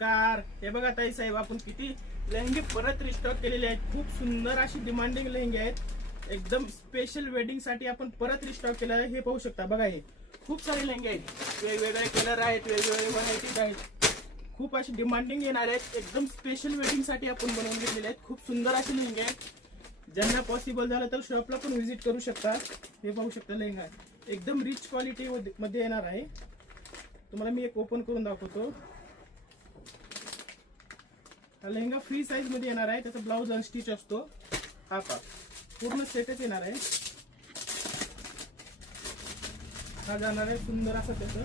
नमस्कार. हे बघा ताई साहेब, आपण किती लेहंगे परत रिस्टॉक केलेले आहेत. खूप सुंदर अशी डिमांडिंग लेहंगे आहेत. एकदम स्पेशल वेडिंग साठी आपण परत रिस्टॉक केलं आहे. हे पाहू शकता. बघा, हे खूप सारे लेहंगे आहेत. वेगवेगळे कलर आहेत, वेगवेगळे व्हरायटीज आहेत. खूप अशी डिमांडिंग येणार आहेत. एकदम स्पेशल वेडिंग साठी आपण बनवून घेतलेले आहेत. खूप सुंदर असे लेहंगे आहेत. ज्यांना पॉसिबल झालं तर शॉपला पण व्हिजिट करू शकता. हे पाहू शकता, लेहंगा एकदम रिच क्वालिटी मध्ये येणार आहे. तुम्हाला मी एक ओपन करून दाखवतो. हा लेहंगा फ्री साइज मध्ये येणार आहे. त्याचा ब्लाउज अनस्टिच असतो. हा पा पूर्ण सेटच येणार आहे. हा जाणार आहे सुंदर असा त्याचा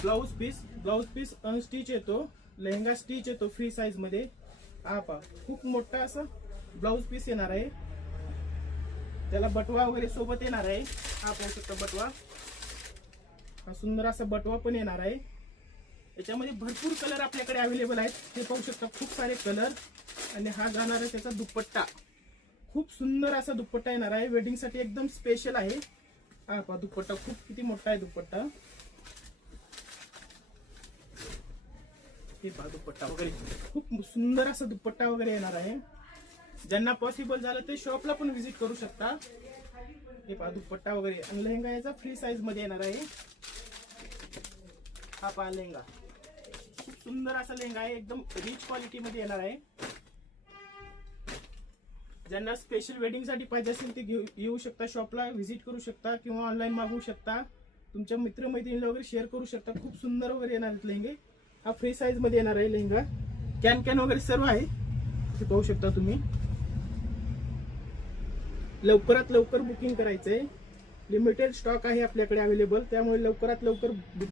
ब्लाउज पीस अनस्टिच येतो. लेहंगा स्टिच येतो फ्री साइज मध्ये. हा पा खूप मोठा असा ब्लाउज पीस येणार आहे. त्याला बटवा वगैरे सोबत येणार आहे. हा पाहू शकता बटवा. हा सुंदर असा बटवा पण येणार आहे. याच्यामध्ये भरपूर कलर आपल्याकडे अवेलेबल आहेत. हे पाहू शकता, खूप सारे कलर. आणि हा जाणार आहे त्याचा दुपट्टा. खूप सुंदर असा दुपट्टा येणार आहे. वेडिंग साठी एकदम स्पेशल आहे. हा पहा दुपट्टा खूप किती मोठा आहे दुपट्टा. हे पहा दुपट्टा वगैरे खूप सुंदर असा दुपट्टा वगैरे येणार आहे. ज्यांना पॉसिबल झालं ते शॉपला पण व्हिजिट करू शकता. हे पहा दुपट्टा वगैरे. आणि लेहंगा याचा फ्री साइज मध्ये येणार आहे. हा पहा लेहंगा खूप सुंदर असा लेहंगा आहे. एकदम रिच क्वालिटी मध्ये येणार आहे. ज्यांना स्पेशल वेडिंग साठी पाहिजे असेल ते येऊ शकता. शॉपला व्हिजिट करू शकता किंवा ऑनलाईन मागवू शकता. तुमच्या मित्रमैत्रिणीला वगैरे शेअर करू शकता. खूप सुंदर वगैरे येणार आहेत लेहंगे. हा फ्री साइज मध्ये येणार आहे लेहंगा. कॅन वगैरे सर्व आहे. ते पाहू शकता तुम्ही. लवकरात लवकर बुकिंग करायचंय. लिमिटेड स्टॉक आहे आपल्याकडे अवेलेबल. त्यामुळे लवकरात लवकर बुक